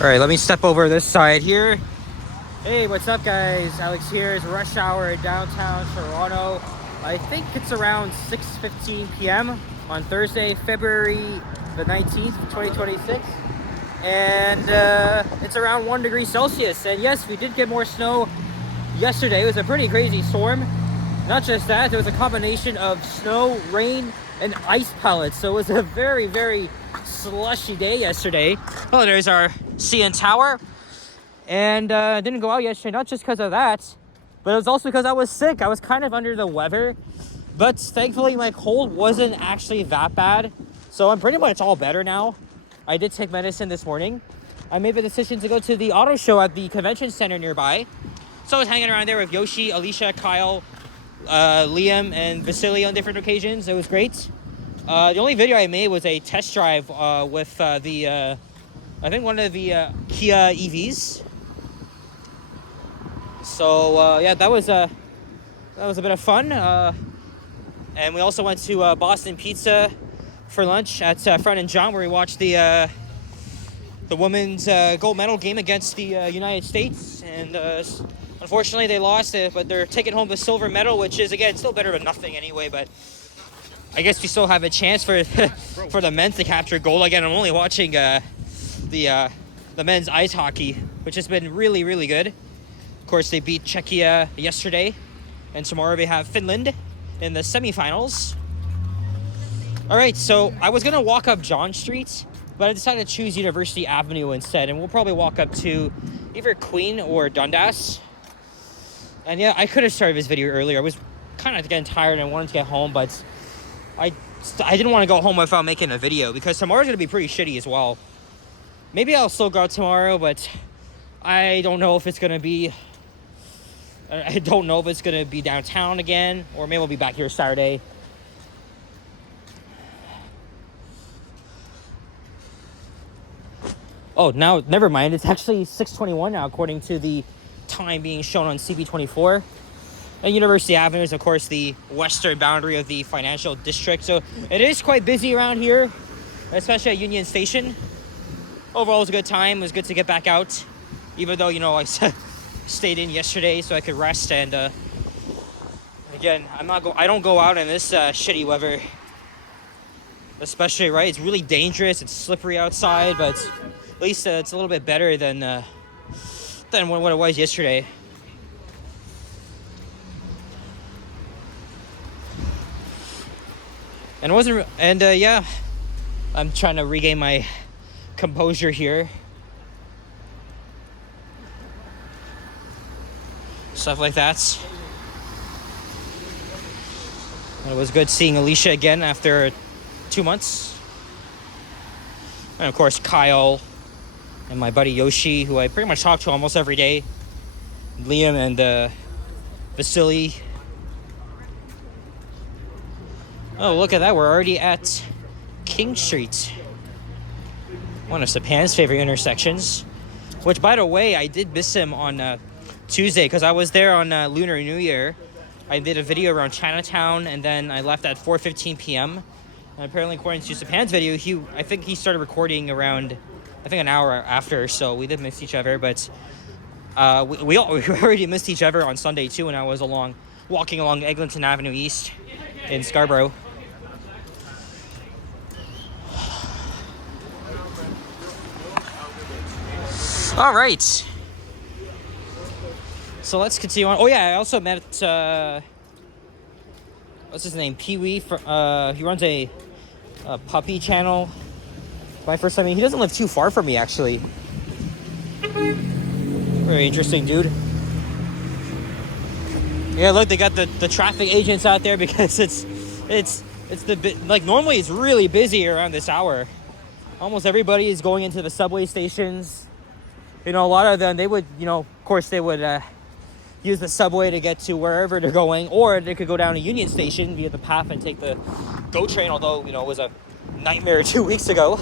All right, let me step over this side here. Hey, what's up, guys? Alex here. It's rush hour in downtown Toronto. I think it's around 6:15 p.m. on Thursday, February the 19th, 2026. And it's around 1 degree Celsius. And yes, we did get more snow yesterday. It was a pretty crazy storm. Not just that, there was a combination of snow, rain, and ice pellets. So it was a very, very slushy day yesterday. Oh, there's our CN Tower. And didn't go out yesterday, not just because of that, but it was also because I was sick. I was kind of under the weather. But thankfully, my cold wasn't actually that bad. So I'm pretty much all better now. I did take medicine this morning. I made the decision to go to the auto show at the convention center nearby. So I was hanging around there with Yoshi, Alicia, Kyle, Liam, and Vasily on different occasions. It was great. The only video I made was a test drive with I think one of the Kia EVs. So yeah, that was a bit of fun. And we also went to Boston Pizza for lunch at Fred and John, where we watched the women's gold medal game against the United States. And unfortunately, they lost it, but they're taking home the silver medal, which is, again, still better than nothing anyway. But I guess we still have a chance for for the men to capture gold. Again, I'm only watching the men's ice hockey, which has been really, really good. Of course, they beat Czechia yesterday, and tomorrow they have Finland in the semifinals. All right, so I was gonna walk up John Street, but I decided to choose University Avenue instead, and we'll probably walk up to either Queen or Dundas. And yeah, I could have started this video earlier. I was kind of getting tired and I wanted to get home, but I didn't want to go home without making a video because tomorrow's gonna be pretty shitty as well. Maybe I'll still go out tomorrow, but I don't know if it's gonna be. I don't know if it's gonna be downtown again, or maybe I'll be back here Saturday. Oh, now, never mind. It's actually 6:21 now, according to the time being shown on CB24. And University Avenue is, of course, the western boundary of the financial district. So it is quite busy around here, especially at Union Station. Overall, it was a good time. It was good to get back out, even though, I stayed in yesterday so I could rest. And again, I don't go out in this shitty weather, especially, right? It's really dangerous. It's slippery outside, but at least it's a little bit better than what it was yesterday. And it wasn't. And yeah, I'm trying to regain my composure here. Stuff like that. And it was good seeing Alicia again after 2 months. And of course, Kyle and my buddy Yoshi, who I pretty much talk to almost every day. Liam and Vasily. Oh, look at that. We're already at King Street. One of Sapan's favorite intersections. Which, by the way, I did miss him on Tuesday because I was there on Lunar New Year. I did a video around Chinatown, and then I left at 4:15 p.m. And apparently, according to Sapan's video, I think he started recording around, I think, an hour after. So we did miss each other, but we already missed each other on Sunday too. When I was walking along Eglinton Avenue East in Scarborough. All right. So let's continue on. Oh yeah, I also met what's his name? Pee-wee. He runs a puppy channel. My first time. He doesn't live too far from me, actually. Very interesting dude. Yeah, look, they got the traffic agents out there because it's normally it's really busy around this hour. Almost everybody is going into the subway stations. A lot of them, they would, of course, they would use the subway to get to wherever they're going, or they could go down to Union Station via the path and take the GO train, although, it was a nightmare 2 weeks ago.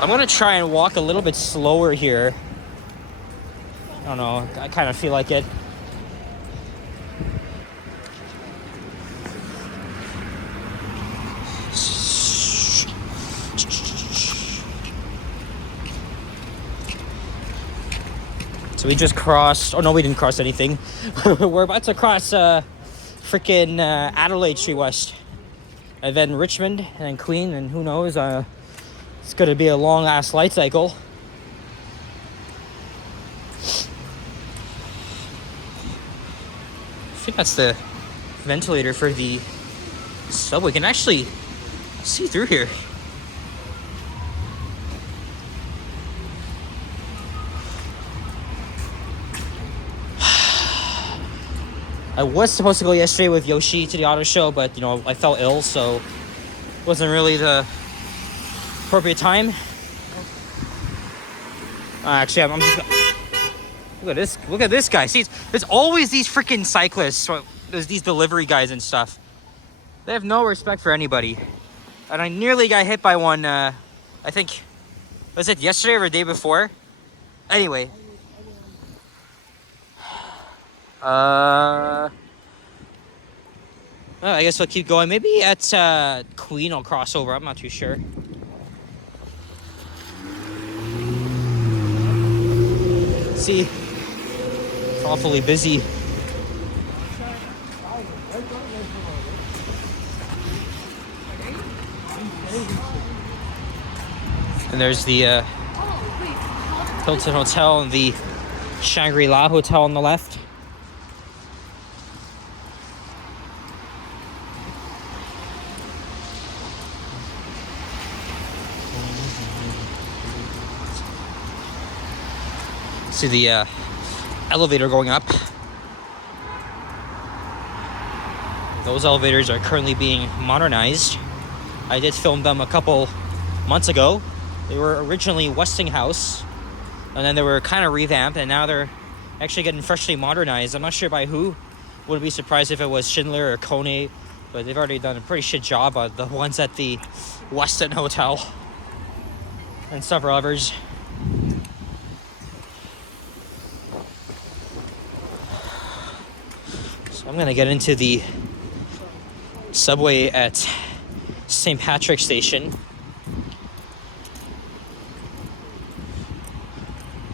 I'm going to try and walk a little bit slower here. don't know. I kind of feel like it. So we just crossed. Oh no, we didn't cross anything. We're about to cross freaking Adelaide Street West, and then Richmond, and then Queen, and who knows? It's gonna be a long ass light cycle. I think that's the ventilator for the subway. You can actually see through here. I was supposed to go yesterday with Yoshi to the auto show, but you know, I fell ill, so it wasn't really the appropriate time. Actually, I'm just look at this guy. See, there's always these freaking cyclists. There's these delivery guys and stuff. They have no respect for anybody. And I nearly got hit by one, I think, was it yesterday or the day before? Anyway. Well, I guess we'll keep going. Maybe at Queen I'll cross over. I'm not too sure. See, it's awfully busy. And there's the Hilton Hotel and the Shangri-La Hotel on the left. See the elevator going up. Those elevators are currently being modernized. I did film them a couple months ago. They were originally Westinghouse, and then they were kind of revamped, and now they're actually getting freshly modernized. I'm not sure by who. Wouldn't be surprised if it was Schindler or Kone, but they've already done a pretty shit job on the ones at the Westin Hotel and several others. So I'm gonna get into the subway at St. Patrick's Station.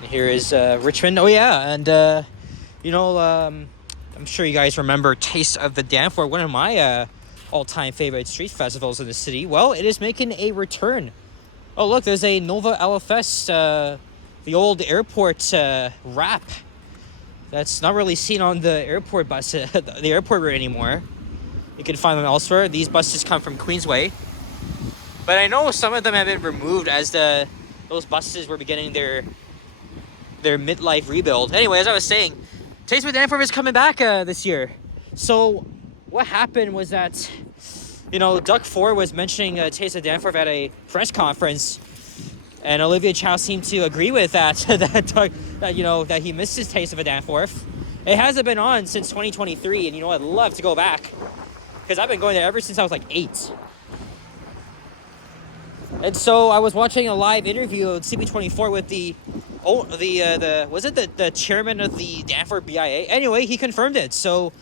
Here is Richmond. Oh yeah, and you know, I'm sure you guys remember Taste of the Danforth, one of my all-time favorite street festivals in the city. Well, it is making a return. Oh look, there's a Nova LFS, the old airport wrap. That's not really seen on the airport bus, the airport route anymore. You can find them elsewhere. These buses come from Queensway, but I know some of them have been removed as those buses were beginning their midlife rebuild. Anyway, as I was saying, Taste of Danforth is coming back this year. So what happened was that, you know, Doug Ford was mentioning Taste of Danforth at a press conference, and Olivia Chow seemed to agree with that. that you know, that he missed his Taste of a Danforth. It hasn't been on since 2023, and you know, I'd love to go back because I've been going there ever since I was like 8. And so I was watching a live interview of CB24 with the chairman of the Danforth BIA. Anyway, he confirmed it. So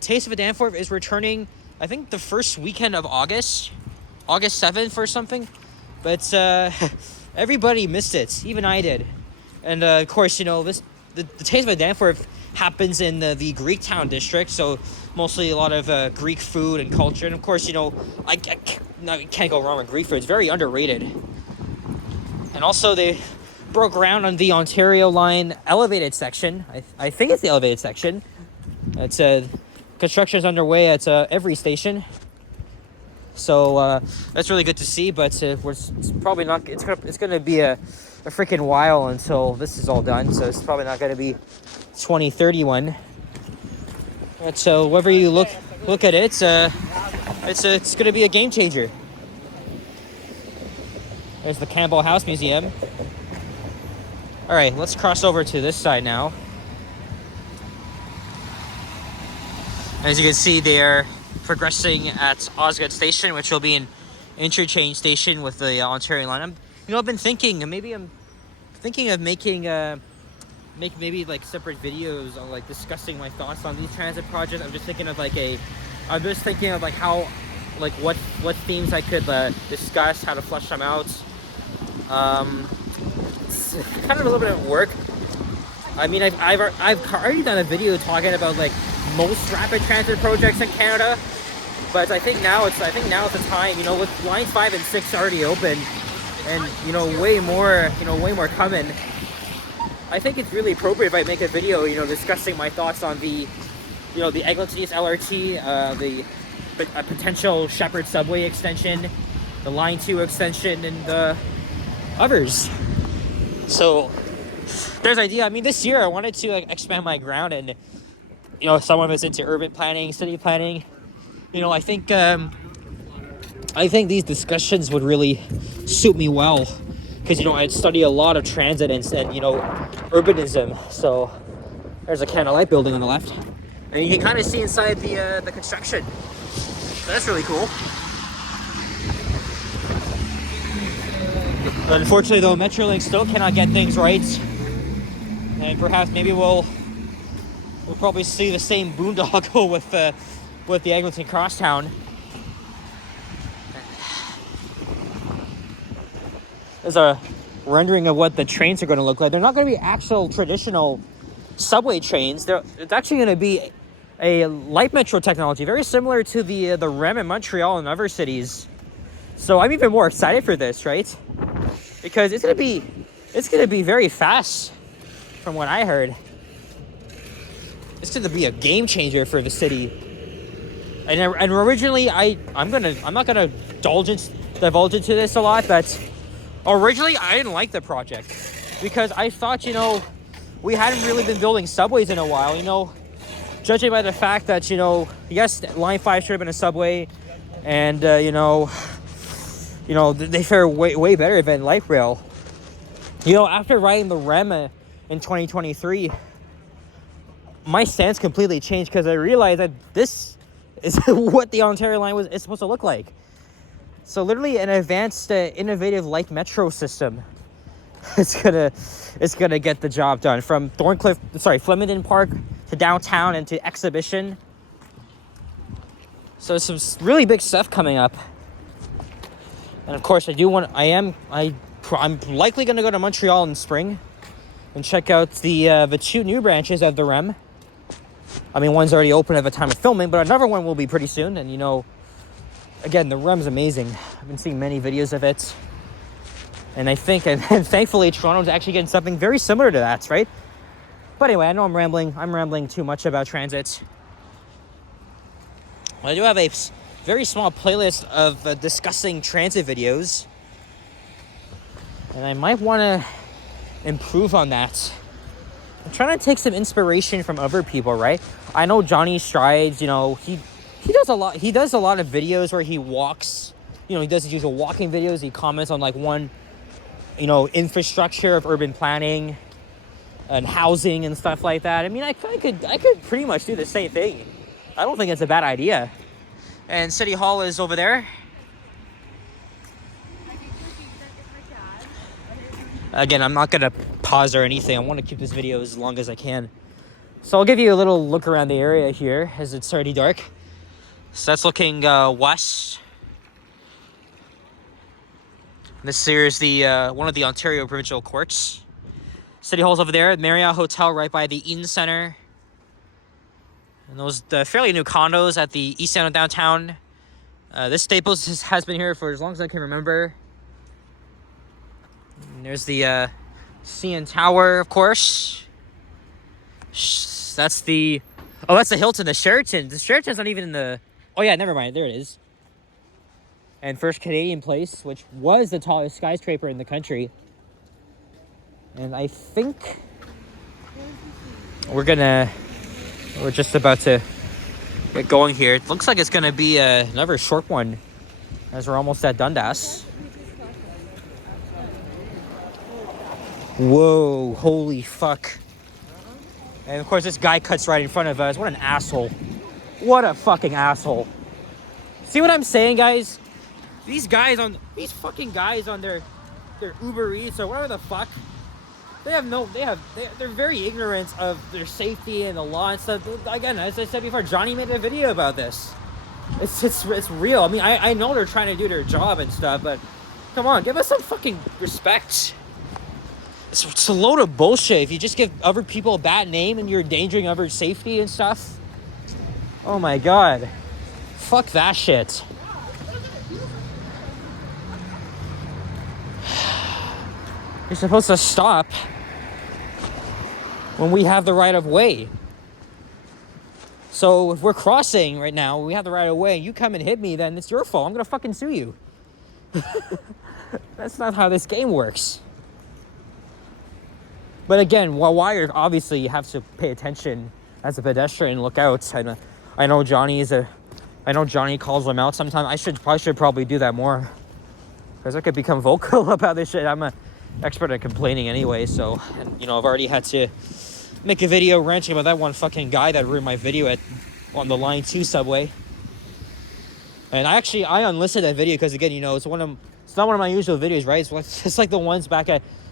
Taste of a Danforth is returning, I think the first weekend of August 7th or something. But everybody missed it, even I did. And of course, you know, the Taste of a Danforth happens in the Greektown district, so mostly a lot of Greek food and culture. And of course, you know, I can't go wrong with Greek food. It's very underrated. And also, they broke ground on the Ontario line elevated section. I think it's the elevated section. It's construction is underway at every station. So that's really good to see, but it's probably not. It's gonna be a freaking while until this is all done. So it's probably not gonna be 2031. But so wherever you look at it, it's gonna be a game changer. There's the Campbell House Museum. All right, let's cross over to this side now. As you can see, they're progressing at Osgood Station, which will be an interchange station with the Ontario line. I've been thinking, maybe I'm thinking of making make maybe like separate videos on like discussing my thoughts on these transit projects. I'm just thinking of like how, like what themes I could discuss, how to flesh them out. It's kind of a little bit of work. I mean, I've already done a video talking about like most rapid transit projects in Canada, but I think now it's the time. You know, with lines 5 and 6 already open, and you know way more coming. I think it's really appropriate if I make a video, you know, discussing my thoughts on the Eglinton East LRT, the potential Shepherd subway extension, the Line 2 extension, and the others. So there's an idea. I mean, this year I wanted to like expand my ground, and you know, some of it's into urban planning, city planning. You know, I think these discussions would really suit me well, because you know I'd study a lot of transit and you know urbanism. So there's a Canada Light building on the left, and you can kind of see inside the construction. So that's really cool. But unfortunately, though, Metrolink still cannot get things right, and perhaps maybe we'll probably see the same boondoggle with the Eglinton Crosstown. There's a rendering of what the trains are going to look like. They're not going to be actual traditional subway trains. It's actually going to be a light metro technology, very similar to the REM in Montreal and other cities. So I'm even more excited for this, right? Because it's going to be very fast, from what I heard. It's going to be a game changer for the city. And originally, I'm not gonna divulge into this a lot, but originally I didn't like the project because I thought, you know, we hadn't really been building subways in a while. You know, judging by the fact that, you know, yes, Line 5 should have been a subway, and you know, they fare way better than light rail. You know, after riding the REM in 2023, my stance completely changed, because I realized that this is what the Ontario line is supposed to look like. So literally an advanced, innovative light metro system. It's gonna get the job done from Flemington Park to downtown and to Exhibition. So some really big stuff coming up. And of course, I'm likely gonna go to Montreal in spring and check out the 2 new branches of the REM. I mean, one's already open at the time of filming, but another one will be pretty soon. And you know, again, the REM's amazing. I've been seeing many videos of it, and I think, and thankfully, Toronto's actually getting something very similar to that, right? But anyway, I know I'm rambling too much about transit. I do have a very small playlist of discussing transit videos, and I might want to improve on that. I'm trying to take some inspiration from other people, right? I know Johnny Strides, you know, he does a lot of videos where he walks, you know, he does his usual walking videos. He comments on like one, you know, infrastructure of urban planning and housing and stuff like that. I mean, I could pretty much do the same thing. I don't think it's a bad idea. And City Hall is over there. Again, I'm not going to pause or anything. I want to keep this video as long as I can. So I'll give you a little look around the area here as it's already dark. So that's looking west. This here is the one of the Ontario Provincial Courts. City Hall's over there. Marriott Hotel right by the Eden Centre. And the fairly new condos at the east end of downtown. This Staples has been here for as long as I can remember. And there's the CN Tower, of course. That's the Hilton, the Sheraton. The Sheraton's not even in the... Oh yeah, never mind. There it is. And First Canadian Place, which was the tallest skyscraper in the country. And I think we're just about to get going here. It looks like it's going to be another short one, as we're almost at Dundas. Whoa, holy fuck. And of course, this guy cuts right in front of us. What an asshole. What a fucking asshole. See what I'm saying, guys? These fucking guys on their Uber Eats or whatever the fuck, they're very ignorant of their safety and the law and stuff. Again, as I said before, Johnny made a video about this. It's real. I mean, I know they're trying to do their job and stuff, but come on, give us some fucking respect. It's a load of bullshit. If you just give other people a bad name and you're endangering other safety and stuff, oh my god, fuck that shit. You're supposed to stop when we have the right of way. So if we're crossing right now, we have the right of way, and you come and hit me, then it's your fault. I'm gonna fucking sue you. That's not how this game works. But again, while obviously you have to pay attention as a pedestrian, look out. I know Johnny calls them out sometimes. I should probably do that more, because I could become vocal about this shit. I'm an expert at complaining anyway, so, and, you know, I've already had to make a video ranting about that one fucking guy that ruined my video on the Line 2 subway. And I unlisted that video because, again, you know, it's not one of my usual videos, right? It's like the ones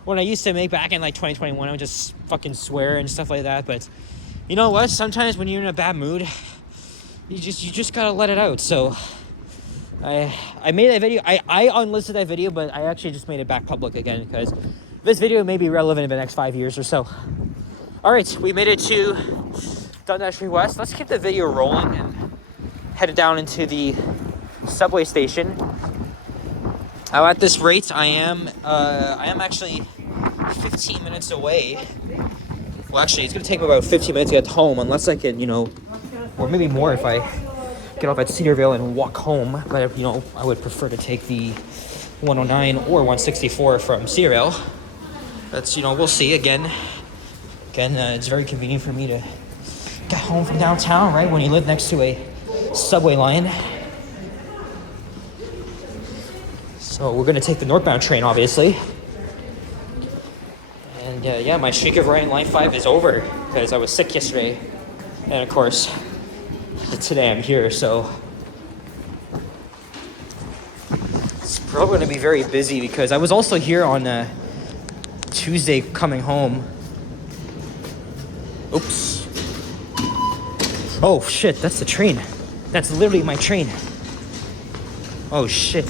when I used to make back in like 2021. I would just fucking swear and stuff like that. But you know what? Sometimes when you're in a bad mood, you just gotta let it out. So I made that video. I unlisted that video, but I actually just made it back public again because this video may be relevant in the next 5 years or so. All right, we made it to Dundas Street West. Let's keep the video rolling and head down into the subway station. Now at this rate, I am actually 15 minutes away. Well, actually, it's gonna take me about 15 minutes to get home, unless I can, you know, or maybe more if I get off at Cedarville and walk home. But you know, I would prefer to take the 109 or 164 from Cedarville. That's, you know, we'll see. Again, it's very convenient for me to get home from downtown, right? When you live next to a subway line. So we're gonna take the northbound train, obviously. And yeah, my streak of riding Line 5 is over because I was sick yesterday. And of course, today I'm here, so it's probably gonna be very busy because I was also here on Tuesday coming home. Oops. Oh shit, that's the train. That's literally my train. Oh shit.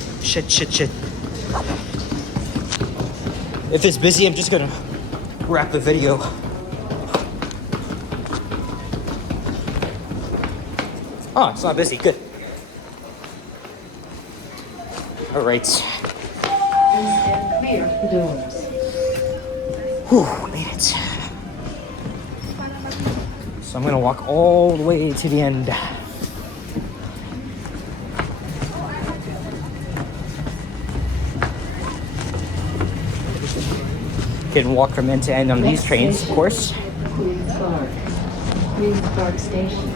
If it's busy, I'm just gonna wrap the video. Oh, it's not busy, good. All right. Whew, made it. So I'm gonna walk all the way to the end. Can walk from end to end on these trains, of course. Queen's Park Station.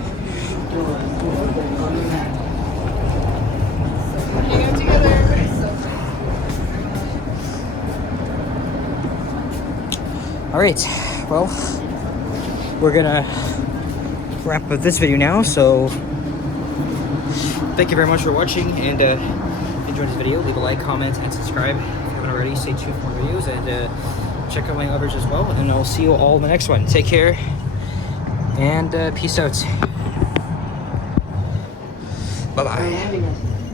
Doors will open on the left. Hang out together. All right, well, we're gonna wrap up this video now. So thank you very much for watching, and enjoy this video. Leave a like, comment, and subscribe if you haven't already. Stay tuned for more videos, and check out my others as well, and I'll see you all in the next one. Take care, and peace out. Bye-bye.